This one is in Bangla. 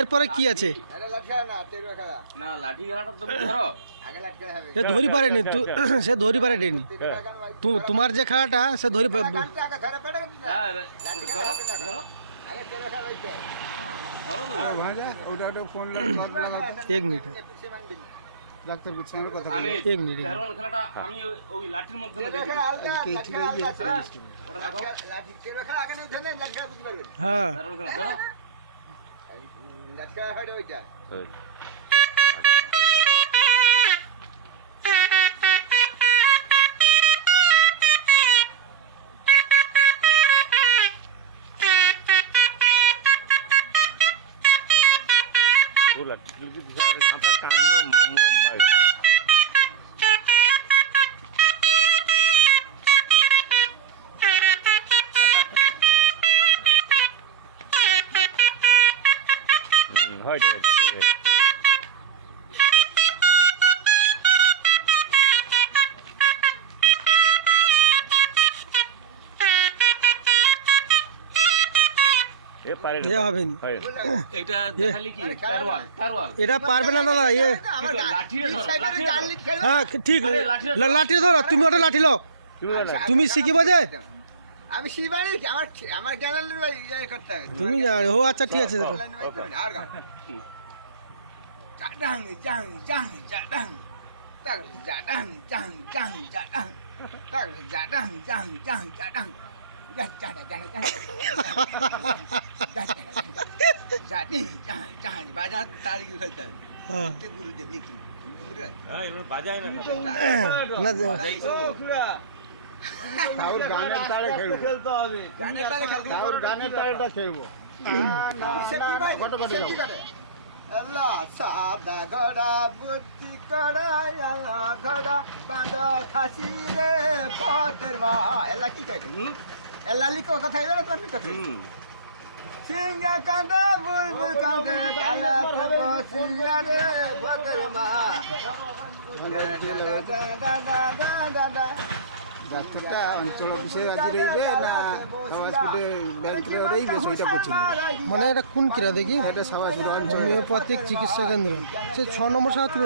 এরপরে কি আছে? সে ধরি পারেনি, সে ধরি পারেনি। তোমার যে খেলাটা সে ধরি ভাজা ওটা ওটা ফোন লাগাও তো। 1 মিনিট ডাক্তার বুঝছে আমার কথা বলি 1 মিনিট। হ্যাঁ এটা পারবে না দাদা। হ্যাঁ ঠিক, লাঠি ধরো, তুমি ওটা লাঠি লো, তুমি শিখিবে যে আমি শিবাই আমার গ্যালারি করতে হবে তুমি। ও আচ্ছা ঠিক আছে। তাওর গানের তালে খেলবো, তাওর গানের তালেটা খেলবো। কত কত যাবো আল্লাহ সাদা ঘোড়া বুদ্ধি করা আল্লাহ ঘোড়া কাদা খাসি রে পদের মা এলা কি কই এলা লিখো কথা হইলো না তুমি সিংহা কান্দা বুলবুল কান্দে বালা কবো সিংহা রে পদের মা দাদা ডাক্তারটা অঞ্চল অফিসে আজ রইবে না সাবাসপুরে ব্যাংকে রইবে সেইটা বুঝছি। মানে এটা কোন কিরা দেখি? এটা সাবাসপুর অঞ্চল হোমিওপ্যাথিক চিকিৎসা কেন্দ্র, সে 6 নম্বর সাহায্য